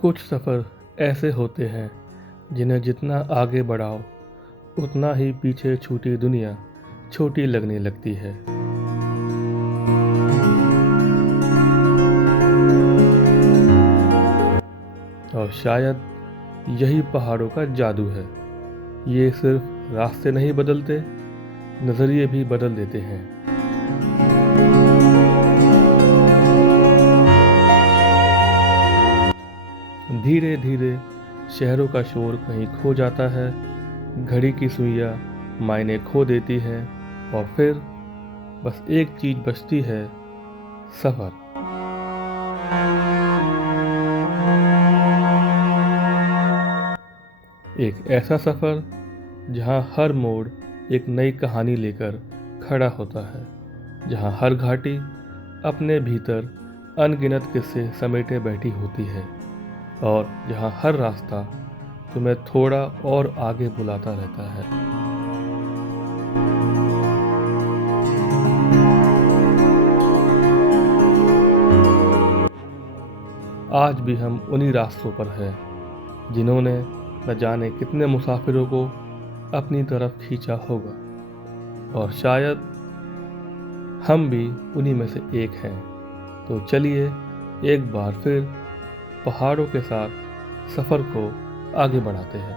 कुछ सफ़र ऐसे होते हैं जिन्हें जितना आगे बढ़ाओ उतना ही पीछे छूटी दुनिया छोटी लगने लगती है। और शायद यही पहाड़ों का जादू है। ये सिर्फ रास्ते नहीं बदलते, नज़रिए भी बदल देते हैं। धीरे धीरे शहरों का शोर कहीं खो जाता है, घड़ी की सुइयां मायने खो देती है और फिर बस एक चीज़ बचती है, सफ़र। एक ऐसा सफ़र जहाँ हर मोड़ एक नई कहानी लेकर खड़ा होता है, जहाँ हर घाटी अपने भीतर अनगिनत किस्से समेटे बैठी होती है और जहाँ हर रास्ता तुम्हें थोड़ा और आगे बुलाता रहता है। आज भी हम उन्हीं रास्तों पर हैं जिन्होंने न जाने कितने मुसाफिरों को अपनी तरफ खींचा होगा, और शायद हम भी उन्हीं में से एक हैं। तो चलिए एक बार फिर पहाड़ों के साथ सफ़र को आगे बढ़ाते हैं।